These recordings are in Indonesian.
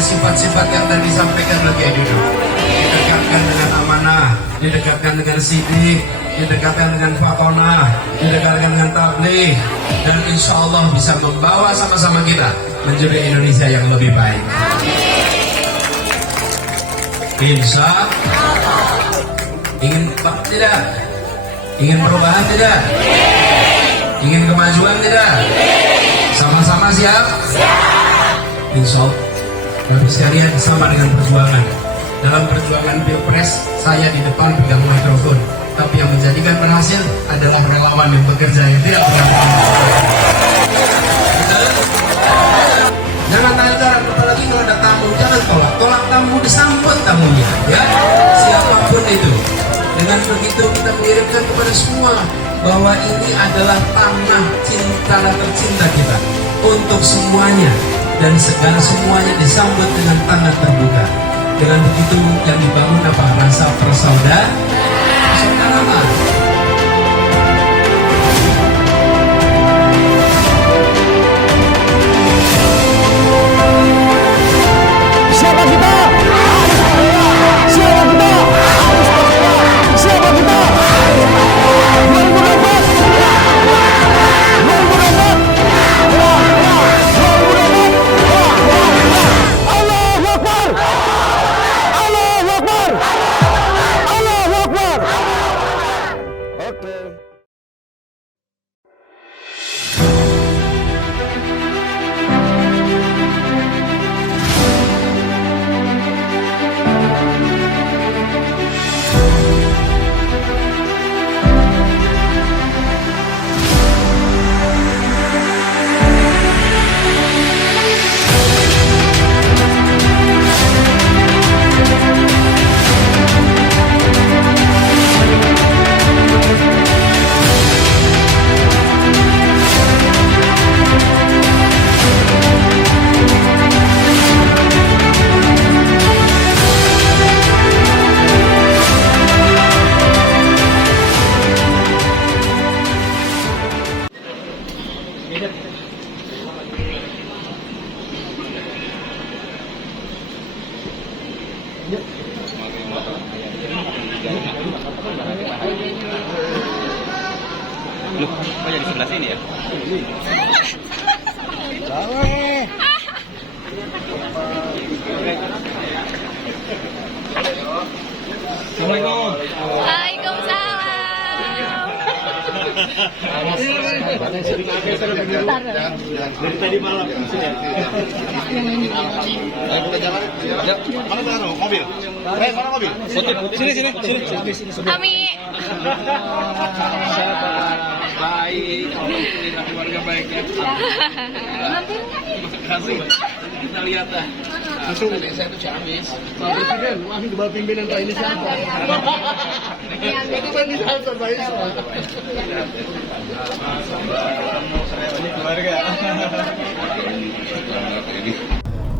sifat-sifat yang tadi disampaikan lagi dulu, didekatkan dengan amanah, didekatkan dengan sidik, didekatkan dengan fatonah, didekatkan dengan tabligh, dan insya Allah bisa membawa sama-sama kita menjadi Indonesia yang lebih baik. Insya Allah. Ingin tidak? Ingin perubahan tidak? Ingin kemajuan tidak? Sama-sama siap? Insya Allah. Bapak sekalian, sama dengan perjuangan. Dalam perjuangan Pilpres, saya di depan pegang mikrofon. Tapi yang menjadikan berhasil adalah relawan yang bekerja, yang tidak pernah. Jangan tanya, apalagi kalau ada tamu, jangan tolak tamu, disambut tamunya, ya, siapapun itu. Dengan begitu kita mengirimkan kepada semua bahwa ini adalah tanah cinta dan tercinta kita untuk semuanya. Dan segala semuanya disambut dengan tangan terbuka. Dengan begitu yang dibangun apa? Rasa persaudaraan. Siapa kita? Siapa kita? Siapa kita?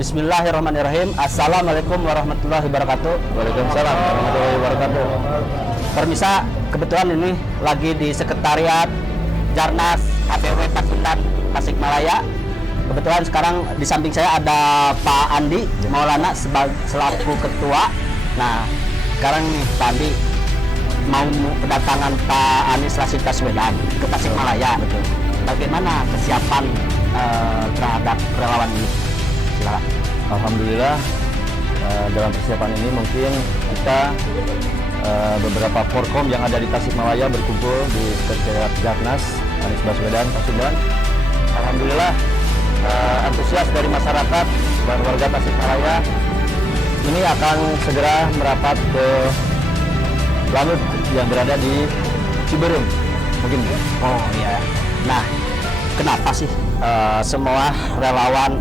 'Bismillahirrahmanirrahim. Assalamualaikum warahmatullahi wabarakatuh. Waalaikumsalam warahmatullahi wabarakatuh. Permisa, kebetulan ini lagi di sekretariat Jarnas APW Pasundan Tasikmalaya. kebetulan sekarang di samping saya ada Pak Andi Maulana selaku ketua. Nah, sekarang nih Pak Andi mau kedatangan Pak Anies Rashid Baswedan ke Tasikmalaya. Betul. Bagaimana kesiapan terhadap relawan ini? Silakan. Alhamdulillah dalam persiapan ini mungkin kita beberapa Forkom yang ada di Tasikmalaya berkumpul di Sekretariat Jarnas Anies Baswedan Pasundan. Alhamdulillah antusias dari masyarakat dan warga Tasikmalaya ini akan segera merapat ke Lanut yang berada di Ciberem mungkin. Oh iya. Nah, kenapa sih semua relawan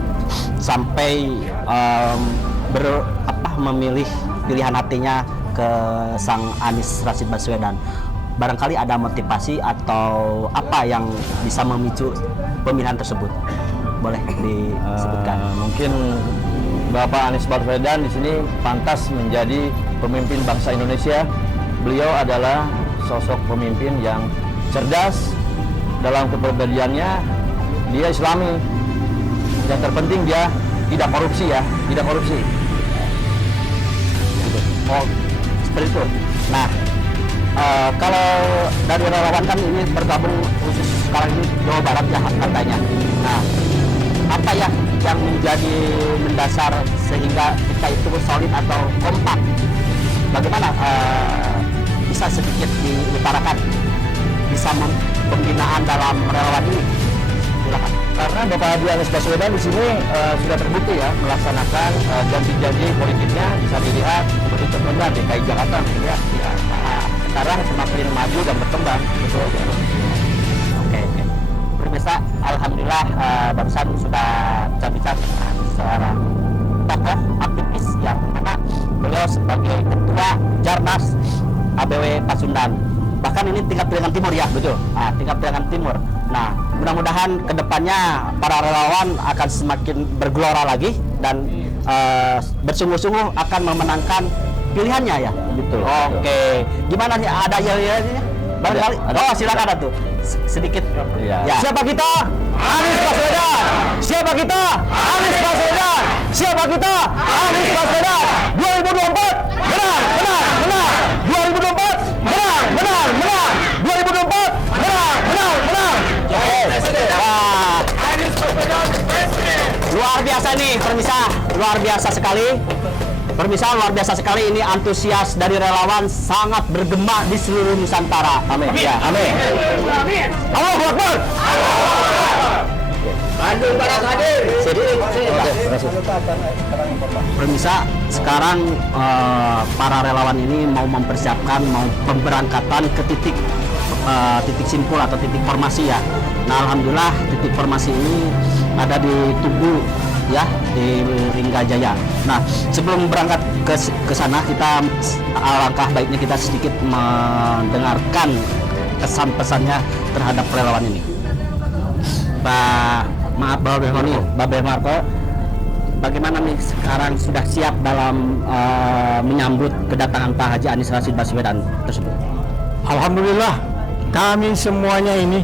sampai memilih pilihan hatinya ke sang Anies Rashid Baswedan? Barangkali ada motivasi atau apa yang bisa memicu pemilihan tersebut? Boleh disebutkan? Mungkin Bapak Anies Baswedan di sini pantas menjadi pemimpin bangsa Indonesia. Beliau adalah sosok pemimpin yang cerdas dalam kepribadiannya. Dia Islami. Yang terpenting dia tidak korupsi ya, tidak korupsi. Oh, seperti itu. Nah, kalau dari relawan kan ini bergabung khusus sekarang ini Jawa Barat ya katanya. Nah, apa ya yang menjadi mendasar sehingga kita itu solid atau kompak? Bagaimana bisa sedikit diutarakan bisa pembinaan dalam relawan ini? Silakan. Karena Bapak Haji Anies Baswedan di sini sudah terbukti ya melaksanakan janji-janji politiknya, bisa dilihat seperti contohnya DKI Jakarta ya. Sekarang semakin maju dan berkembang. Betul. Oke. Pemirsa, alhamdulillah barusan sudah bicara seorang tokoh aktivis yang mana beliau sebagai ketua Jarnas ABW Pasundan. Bahkan ini tingkat Priangan Timur ya, betul. Nah, tingkat Priangan Timur. Nah, mudah-mudahan kedepannya para relawan akan semakin bergelora lagi dan bersungguh-sungguh akan memenangkan pilihannya ya. Betul. Oke. Gimana nih? Ada yel-yelnya? Barangkali. Oh, silakan ada tuh. Sedikit. Iya. Ya. Siapa kita? Anies Baswedan. Siapa kita? Anies Baswedan. Siapa kita? Anies Baswedan. 2024 menang, menang, menang. 2024 menang, menang, menang. 2024 menang, menang, menang. Wah. Luar biasa nih, permisa. Luar biasa sekali. Permisa, luar biasa sekali, ini antusias dari relawan sangat bergema di seluruh Nusantara. Amin. Ya, amin. Allahu Akbar. Bandung Barat hadir. Permisa, sekarang para relawan ini mau mempersiapkan, mau pemberangkatan ke titik simpul atau titik formasi ya. Nah, alhamdulillah titik formasi ini ada di Tugu ya, di Ringgajaya. Nah, sebelum berangkat ke sana, kita alangkah baiknya kita sedikit mendengarkan kesan pesannya terhadap relawan ini. Maaf Bapak Marco, bagaimana nih sekarang sudah siap dalam menyambut kedatangan Pak Haji Anies Rashid Baswedan tersebut? Alhamdulillah, kami semuanya ini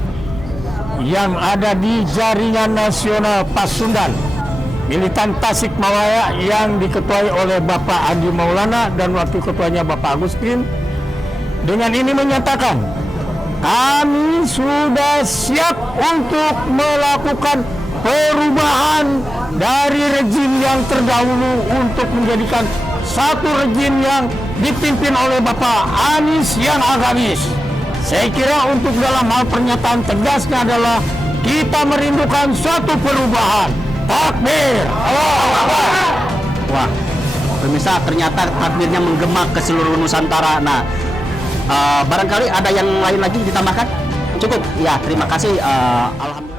yang ada di Jaringan Nasional Pasundan, militan Tasikmalaya yang diketuai oleh Bapak Andi Maulana dan wakil ketuanya Bapak Agustin, dengan ini menyatakan kami sudah siap untuk melakukan perubahan dari rejim yang terdahulu untuk menjadikan satu rejim yang dipimpin oleh Bapak Anies yang agamis. Saya kira untuk dalam hal pernyataan tegasnya adalah kita merindukan suatu perubahan. Takbir! Wah, pemirsa, ternyata takbirnya menggema ke seluruh Nusantara. Nah, barangkali ada yang lain lagi ditambahkan? Cukup? Ya, terima kasih. Alhamdulillah.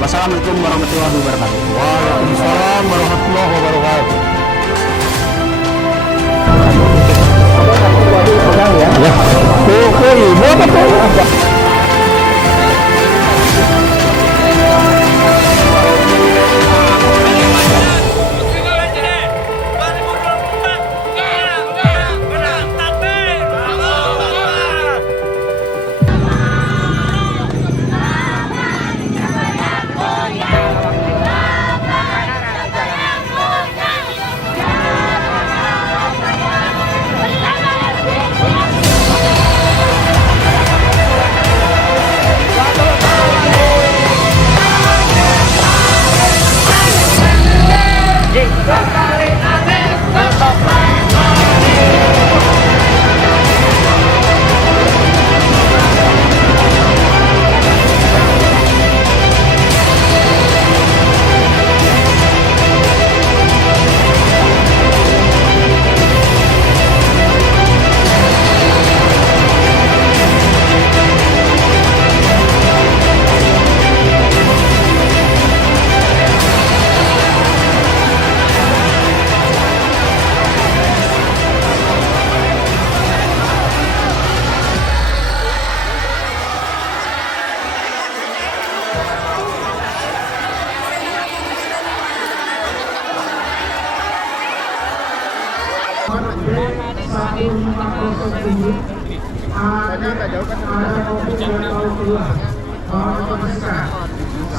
Wassalamualaikum warahmatullahi wabarakatuh. Waalaikumsalam warahmatullahi wabarakatuh. Ya. Tuh, ibu apa tuh?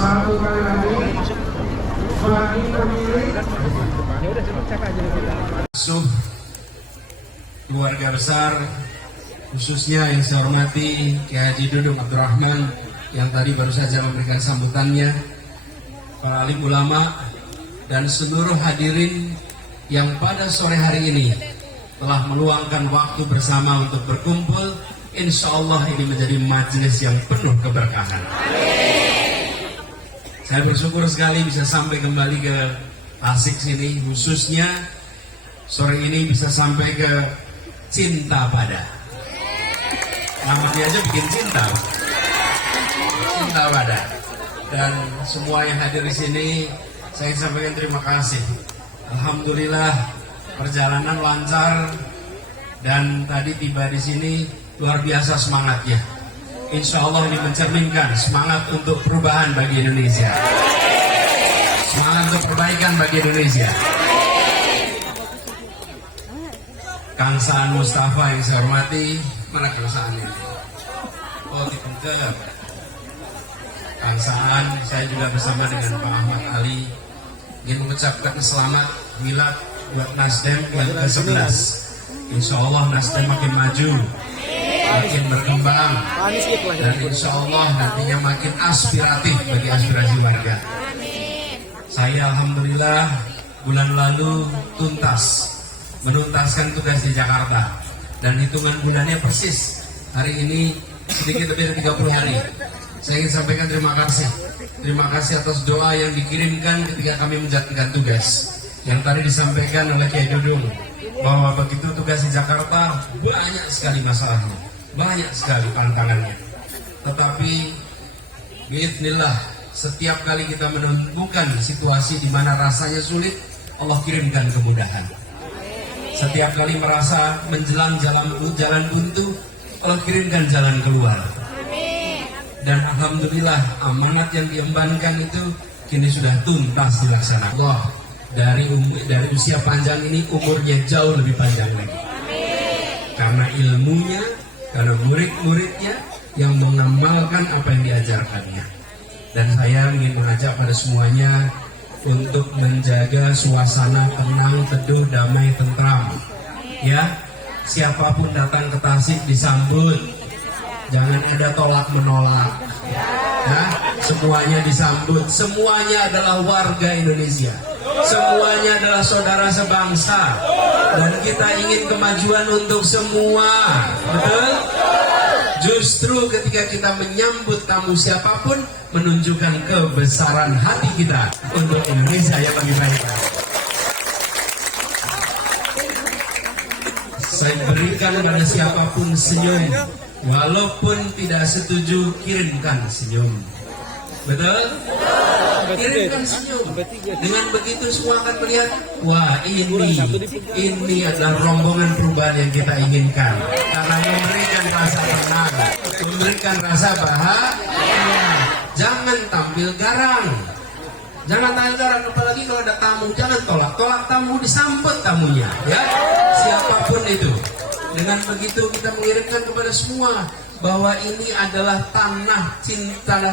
Satu kali lagi bagi pemilik keluarga besar, khususnya yang saya hormati Kiai Haji Dudung Abdurrahman yang tadi baru saja memberikan sambutannya, para alim ulama dan seluruh hadirin yang pada sore hari ini telah meluangkan waktu bersama untuk berkumpul. Insya Allah ini menjadi majelis yang penuh keberkahan. Saya bersyukur sekali bisa sampai kembali ke Tasik sini, khususnya sore ini bisa sampai ke Cinta Pada. Namanya aja bikin cinta, Cinta Pada. Dan semua yang hadir di sini, saya sampaikan terima kasih. Alhamdulillah perjalanan lancar dan tadi tiba di sini luar biasa semangatnya. Insya Allah ini mencerminkan semangat untuk perubahan bagi Indonesia, semangat untuk perbaikan bagi Indonesia. Kang Saan Mustafa yang saya hormati, mana Kang Saannya? Oh, dipengkep. Kang Saan, saya juga bersama dengan Pak Ahmad Ali ingin mengucapkan selamat milad buat Nasdem yang ke-11. Insya Allah Nasdem makin maju, makin berkembang, dan insya Allah nantinya makin aspiratif bagi aspirasi warga. Saya alhamdulillah bulan lalu menuntaskan tugas di Jakarta, dan hitungan bulannya persis hari ini sedikit lebih dari 30 hari. Saya ingin sampaikan terima kasih atas doa yang dikirimkan ketika kami menjalankan tugas. Yang tadi disampaikan oleh Kiai Dudung bahwa begitu tugas di Jakarta banyak sekali masalahnya, banyak sekali tantangannya. Tetapi biiznillah setiap kali kita menemukan situasi di mana rasanya sulit, Allah kirimkan kemudahan. Setiap kali merasa menjelang jalan buntu, Allah kirimkan jalan keluar. Dan alhamdulillah amanat yang diembankan itu kini sudah tuntas dilaksanakan. Allah dari usia panjang ini umurnya jauh lebih panjang lagi. Karena ilmunya, karena murid-muridnya yang mengamalkan apa yang diajarkannya. Dan saya ingin mengajak pada semuanya untuk menjaga suasana tenang, teduh, damai, tentram. Ya, siapapun datang ke Tasik disambut. Jangan ada tolak menolak. Ya, semuanya disambut. Semuanya adalah warga Indonesia. Semuanya adalah saudara sebangsa. Dan kita ingin kemajuan untuk semua. Betul? Justru ketika kita menyambut tamu siapapun, menunjukkan kebesaran hati kita untuk Indonesia yang lebih baik. Saya berikan pada siapapun senyum. Walaupun tidak setuju, kirimkan senyum. Betul? Kirimkan senyum. Dengan begitu semua akan melihat, wah ini adalah rombongan perubahan yang kita inginkan. Karena memberikan rasa tenang, memberikan rasa bahagia. Jangan tampil garang. Jangan tampil garang, apalagi kalau ada tamu. Jangan tolak tamu, disambut tamunya. Ya, siapapun itu. Dengan begitu kita mengirimkan kepada semua bahwa ini adalah tanah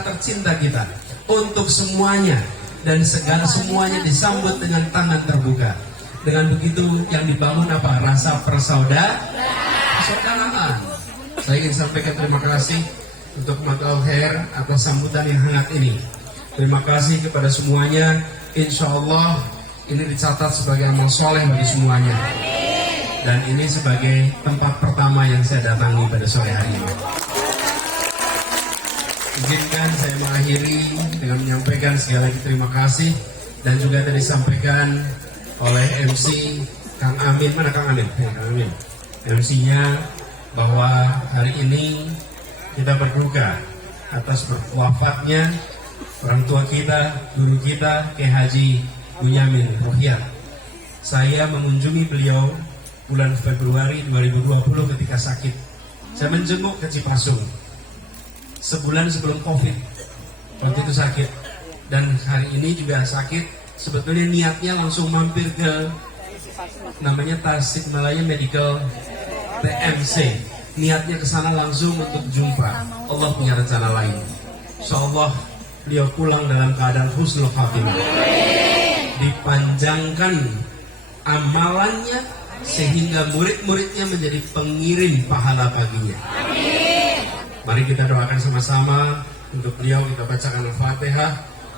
tercinta kita untuk semuanya, dan segala semuanya disambut dengan tangan terbuka. Dengan begitu yang dibangun apa? Rasa persaudaraan. Saya ingin sampaikan terima kasih untuk Madal Khair atas sambutan yang hangat ini. Terima kasih kepada semuanya. Insya Allah ini dicatat sebagai amal soleh bagi semuanya. Dan ini sebagai tempat pertama yang saya datangi pada sore hari ini. Izinkan saya mengakhiri dengan menyampaikan sekali lagi terima kasih, dan juga tadi disampaikan oleh MC Kang Amin. Mana Kang Amin? Ya, Kang Amin. MC-nya bahwa hari ini kita berduka atas wafatnya orang tua kita, guru kita, Kiai Haji Bunyamin Rohiyat. Saya mengunjungi beliau bulan Februari 2020 ketika sakit. Saya menjenguk ke Cipasung sebulan sebelum COVID. Waktu itu sakit, dan hari ini juga sakit. Sebetulnya niatnya langsung mampir ke namanya Tasikmalaya Medical TMC. Niatnya ke sana langsung untuk jumpa. Allah punya rencana lain. Insyaallah beliau pulang dalam keadaan husnul khatimah. Dipanjangkan amalannya sehingga murid-muridnya menjadi pengirim pahala baginya. Mari kita doakan sama-sama untuk beliau. Kita bacakan Al-Fatihah.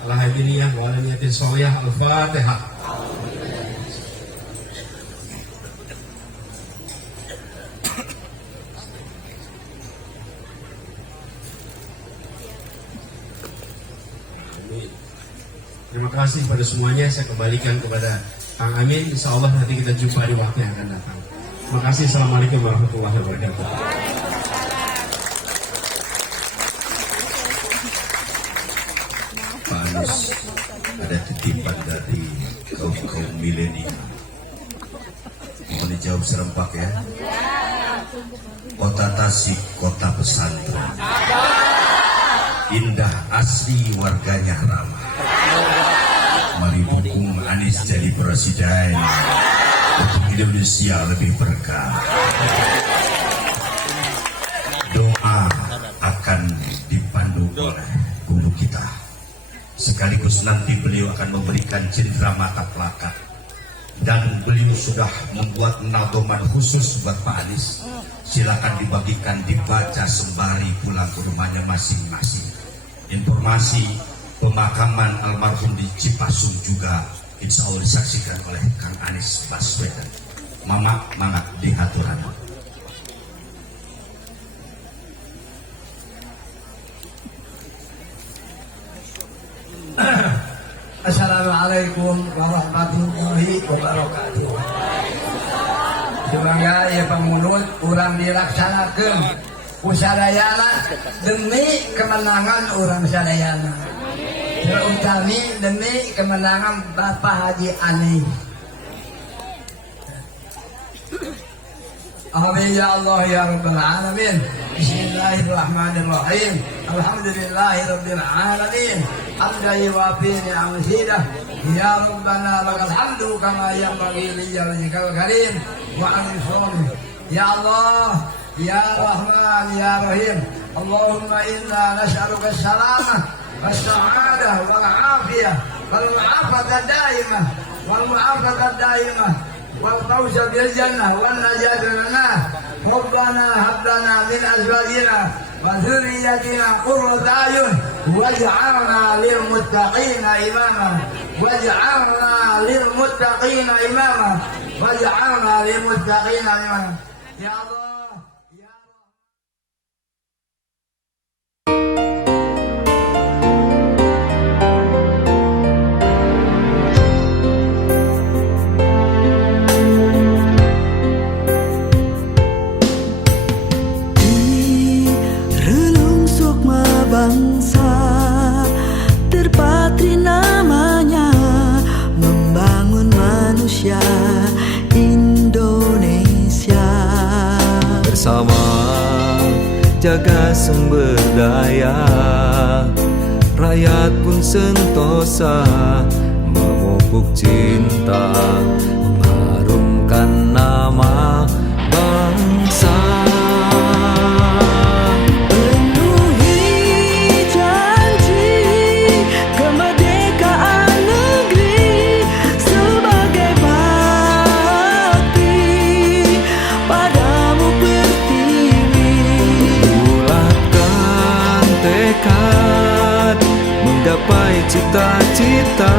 Al-Hadiniyah wa alaniyatin sholiyah. Al-Fatihah. Terima kasih pada semuanya. Saya kembalikan kepada Kang Amin. Insya Allah nanti kita jumpa di waktu yang akan datang. Terima kasih. Assalamualaikum warahmatullahi wabarakatuh. Pak Anies, ada titipan dari kaum milenial. Mohon dijawab serempak ya. Kota Tasik, kota pesantren. Indah asli, warganya ramah. Mari dukung Anies jadi presiden untuk Indonesia lebih berkah. Doa akan dipandu oleh guru kita. Sekaligus nanti beliau akan memberikan cindera mata pelakat. Dan beliau sudah membuat nadoman khusus buat Pak Anies. Silakan dibagikan, dibaca sembari pulang ke rumahnya masing-masing. Informasi pemakaman almarhum di Cipasung juga insya Allah disaksikan oleh Kang Anies Baswedan. Mangak di haturan. Assalamualaikum warahmatullahi wabarakatuh. Sebagai ya pengunut orang dilaksanakan usadayana demi kemenangan orang sadayana, terutama demi kemenangan Bapak Haji Anies. Amin ya Allah ya Rabbal Alamin. Bismillahirrahmanirrahim. Alhamdulillahirabbil alamin. Hamdan yuwafi ni'amazidah. Ya Rabbana lakal hamdu kama yanbaghi li wajhikal karim wa anfum. Ya Allah, ya Rahman, ya Rahim. Allahumma inna nas'aluka as-salamah was-sa'adah wal 'afiyah wal 'afata daimah wal 'afata daimah والفوز بالجنة والنجاة من النار. ربنا هب لنا من أزواجنا وذريتنا قرة أعين واجعلنا للمتقين إماما واجعلنا للمتقين إماما واجعلنا للمتقين إماما يا الله. Bangsa jaga sumber daya, rakyat pun sentosa memupuk cinta, mengharumkan nama bangsa. Penuhi janji kemerdekaan negeri sebagai bakti padamu pertiwi. Bulatkan tekad menggapai cita-cita,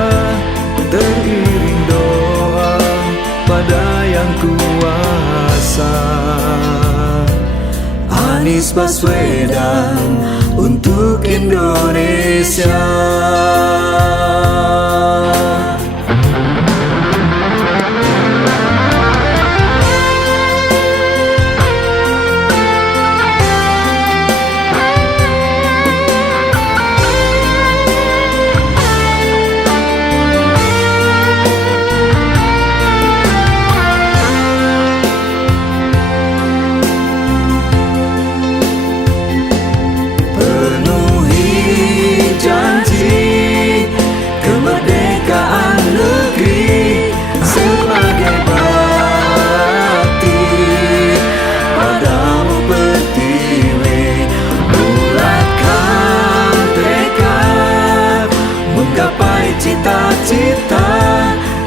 teriring doa pada yang kuasa. Anies Baswedan untuk Indonesia. Penuhi janji kemerdekaan negeri sebagai bakti padamu pertiwi. Bulatkan tekad menggapai cita-cita,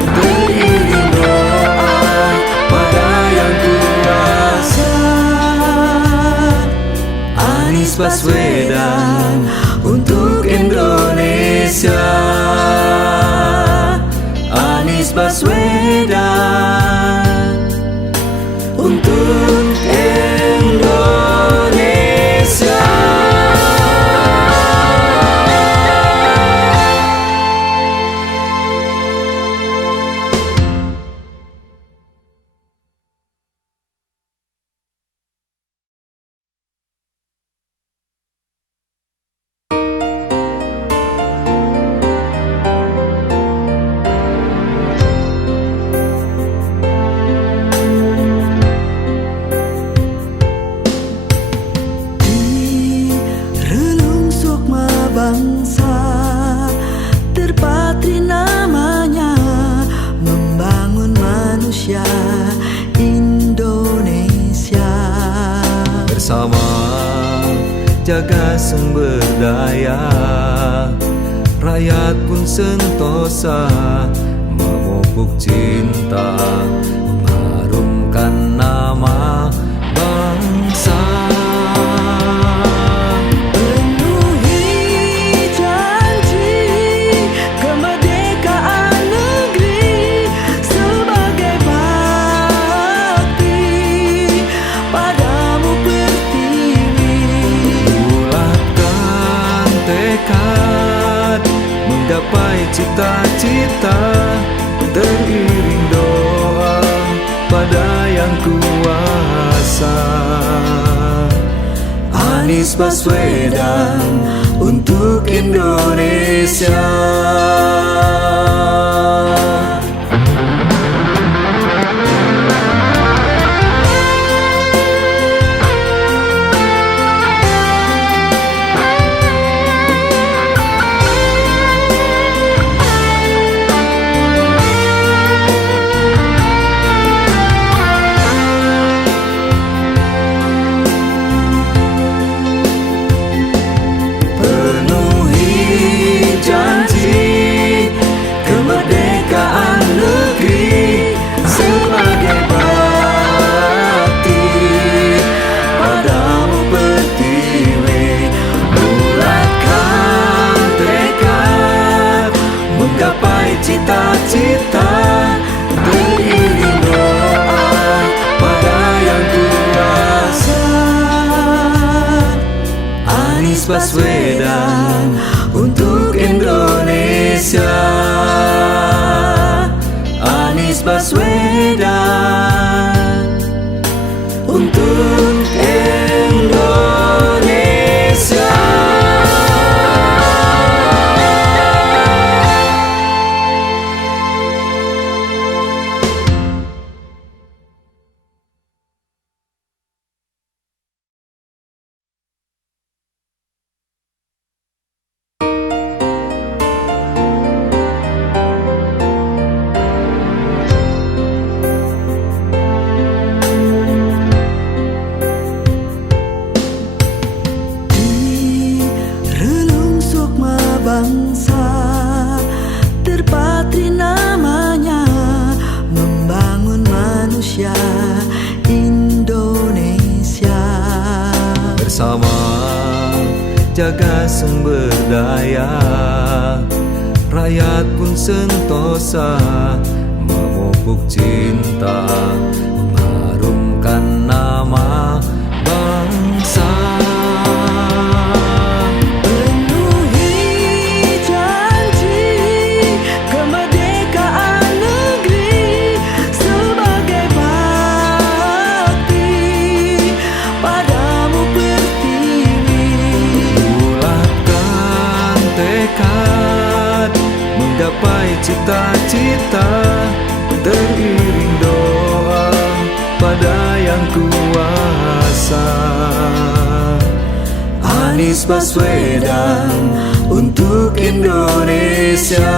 teriring doa pada yang kuasa. Anies Baswedan untuk Indonesia. Anies Baswedan untuk Indonesia. Relung sukma bangsa terpatri namanya, membangun manusia Indonesia. Bersama jaga sumber daya, rakyat pun sentosa memupuk cinta, mengharumkan nama bangsa. Penuhi janji kemerdekaan negeri sebagai bakti padamu pertiwi. Bulatkan tekad menggapai cita-cita, teriring doa pada yang kuasa. Anies Baswedan untuk Indonesia. Penuhi janji kemerdekaan negeri sebagai bakti padamu pertiwi. Bulatkan tekad menggapai cita-cita, teriring doa pada yang kuasa. Anies Baswedan untuk Indonesia. Anies Baswedan untuk Indonesia. bangsa terpatri namanya membangun manusia Indonesia. Bersama jaga sumber daya, rakyat pun sentosa memupuk cinta, mengharumkan nama bangsa. Penuhi janji kemerdekaan negeri sebagai bakti padamu pertiwi. Bulatkan tekad menggapai cita-cita, teriring doa pada yang kuasa. Anies Baswedan untuk Indonesia.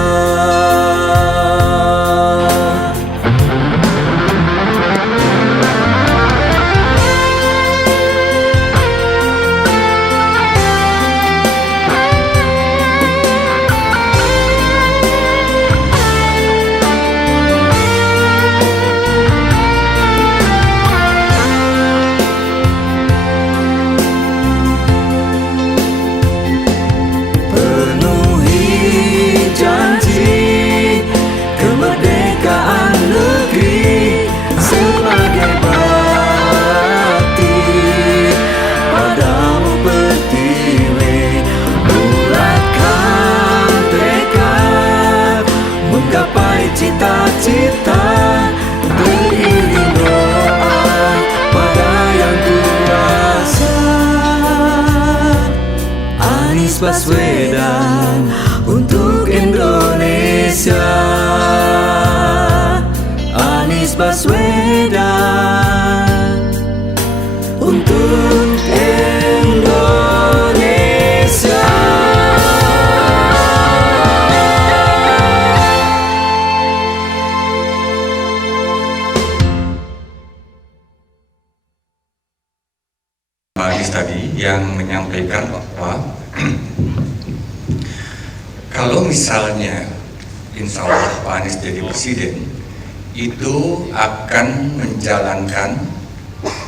Penuhi janji kemerdekaan negeri sebagai bakti padamu pertiwi. Bulatkan tekad menggapai cita-cita, teriring doa pada yang kuasa. Anies Baswedan untuk Indonesia. Anies Baswedan untuk Indonesia. Pak Anies tadi yang menyampaikan bahwa kalau misalnya insya Allah Pak Anies jadi presiden, itu akan menjalankan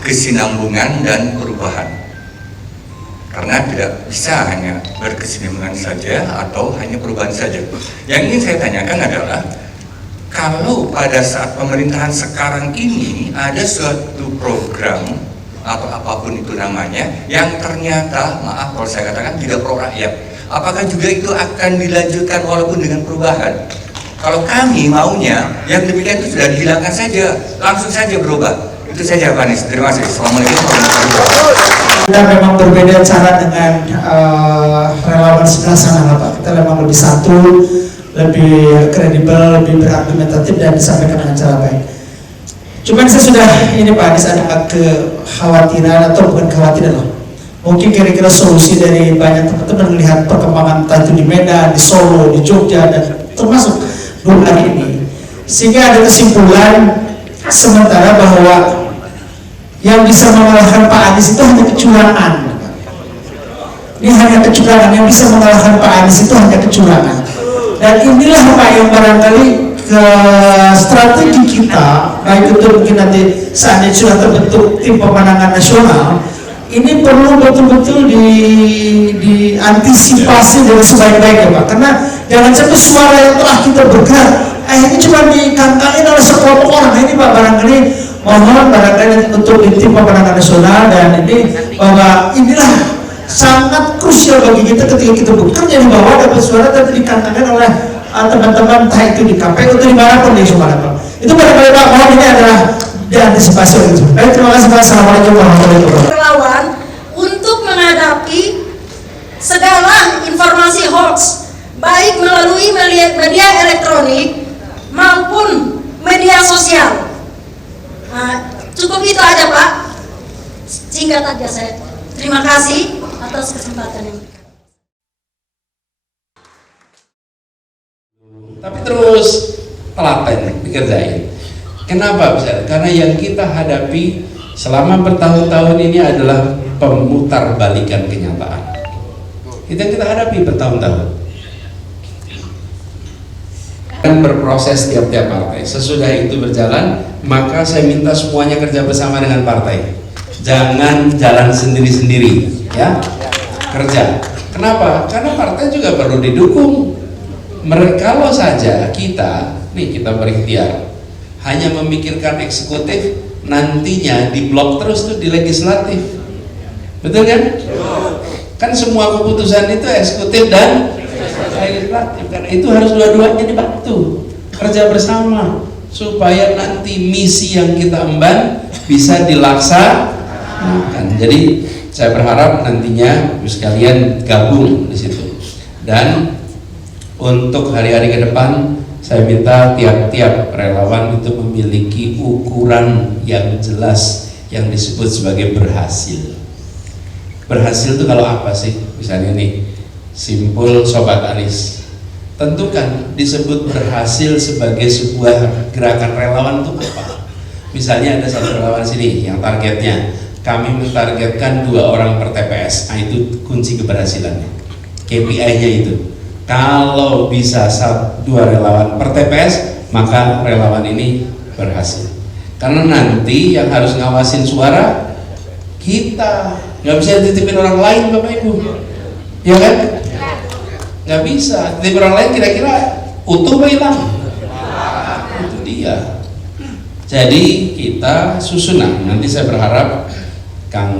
kesinambungan dan perubahan. Karena tidak bisa hanya berkesinambungan saja atau hanya perubahan saja. Yang ingin saya tanyakan adalah, kalau pada saat pemerintahan sekarang ini ada suatu program atau apapun itu namanya yang ternyata, maaf kalau saya katakan, tidak pro rakyat, apakah juga itu akan dilanjutkan walaupun dengan perubahan? Kalau kami maunya yang demikian itu sudah dihilangkan saja, langsung saja berubah. Itu saja Pak Anies. Terima kasih. Assalamualaikum warahmatullahi wabarakatuh. Kita memang berbeda cara dengan relawan sebelah sana, Pak. Kita memang lebih satu, lebih kredibel, lebih berargumentatif dan disampaikan dengan cara baik. Cuman saya sudah ini Pak Anies ada kekhawatiran atau bukan kekhawatiran lah. Mungkin kira-kira solusi dari banyak teman-teman melihat perkembangan entah itu di Medan, di Solo, di Jogja dan termasuk 2 hari ini, sehingga ada kesimpulan sementara bahwa yang bisa mengalahkan Pak Anies itu hanya kecurangan. Ini hanya kecurangan, yang bisa mengalahkan Pak Anies itu hanya kecurangan. Dan inilah Pak yang barangkali ke strategi kita, baik itu mungkin nanti saatnya sudah terbentuk tim pemenangan nasional, ini perlu betul-betul diantisipasi dengan sebaik-baiknya Pak. Karena jangan sampai suara yang telah kita bergerak ini cuma dikangkangin oleh sekelompok orang. Ini Pak barangkali mohon barangkali untuk di tim pemenangan nasional, dan ini bahwa inilah sangat krusial bagi kita ketika kita bekerja di bawah dapat suara tapi dikangkangin oleh teman-teman entah itu di KPU atau dimanapun di Sumatera. Itu barangkali Pak mohon ini adalah diantisipasi oleh itu. Baik, terima kasih Pak. Assalamualaikum warahmatullahi wabarakatuh. Relawan untuk menghadapi segala informasi hoax, baik melalui media elektronik maupun media sosial. Cukup itu aja Pak, singkat aja saya. Terima kasih atas kesempatan ini. Tapi terus telaten dikerjain. Kenapa bisa? Karena yang kita hadapi selama bertahun-tahun ini adalah pemutar balikan kenyataan. Kita hadapi bertahun-tahun. Kan berproses tiap-tiap partai. Sesudah itu berjalan, maka saya minta semuanya kerja bersama dengan partai. Jangan jalan sendiri-sendiri, ya. Kerja. Kenapa? Karena partai juga perlu didukung. Kalau saja kita berikhtiar hanya memikirkan eksekutif, nantinya di blok terus tuh di legislatif. Betul kan? Kan semua keputusan itu eksekutif dan legislatif, karena itu harus dua-duanya dibantu, kerja bersama supaya nanti misi yang kita emban bisa dilaksanakan. Jadi saya berharap nantinya sekalian gabung di situ. Dan untuk hari-hari ke depan saya minta tiap-tiap relawan itu memiliki ukuran yang jelas yang disebut sebagai berhasil. Berhasil itu kalau apa sih? Misalnya nih, simpul Sobat Anies, tentukan disebut berhasil sebagai sebuah gerakan relawan itu apa? Misalnya ada satu relawan sini yang targetnya kami mentargetkan 2 orang per TPS, nah itu kunci keberhasilannya, KPI-nya itu. Kalau bisa 2 relawan per TPS, maka relawan ini berhasil. Karena nanti yang harus ngawasin suara kita, nggak bisa dititipin orang lain, Bapak Ibu, ya kan? Nggak bisa, titip orang lain kira-kira utuh apa hilang? Itu dia. Jadi kita susunan, nanti saya berharap Kang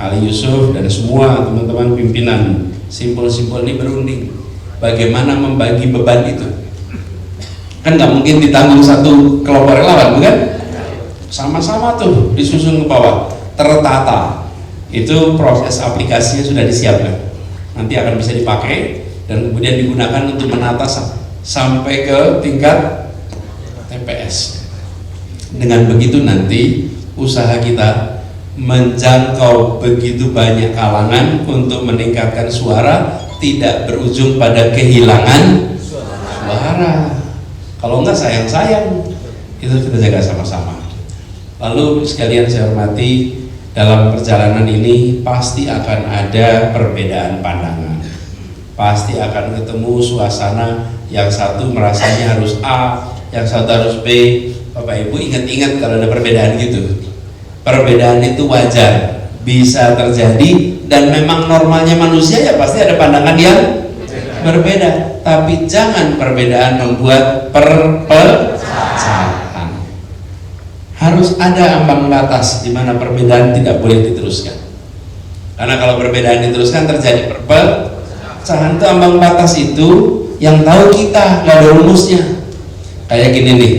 Ali Yusuf dan semua teman-teman pimpinan simpul-simpul ini berunding bagaimana membagi beban itu. Kan nggak mungkin ditanggung satu kelompok relawan, bukan? Sama-sama tuh disusun ke bawah, tertata. Itu proses aplikasinya sudah disiapkan, nanti akan bisa dipakai dan kemudian digunakan untuk menata sampai ke tingkat TPS. Dengan begitu nanti usaha kita menjangkau begitu banyak kalangan untuk meningkatkan suara, tidak berujung pada kehilangan suara. Kalau enggak sayang-sayang, itu kita jaga sama-sama. Lalu sekalian saya hormati, dalam perjalanan ini pasti akan ada perbedaan pandangan, pasti akan ketemu suasana, yang satu merasanya harus A, yang satu harus B. Bapak Ibu ingat-ingat kalau ada perbedaan gitu, perbedaan itu wajar, bisa terjadi, dan memang normalnya manusia ya pasti ada pandangan yang berbeda, tapi jangan perbedaan membuat perpecahan. Harus ada ambang batas di mana perbedaan tidak boleh diteruskan, karena kalau perbedaan diteruskan terjadi perpecahan. Itu ambang batas itu yang tahu kita, nggak ada rumusnya. Kayak gini nih,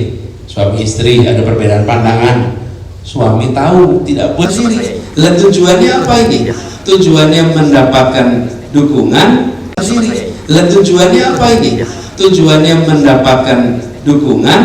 suami istri ada perbedaan pandangan, suami tahu tidak boleh sendiri. Lah tujuannya apa ini? Tujuannya mendapatkan dukungan sendiri. Lah tujuannya apa ini? Tujuannya mendapatkan dukungan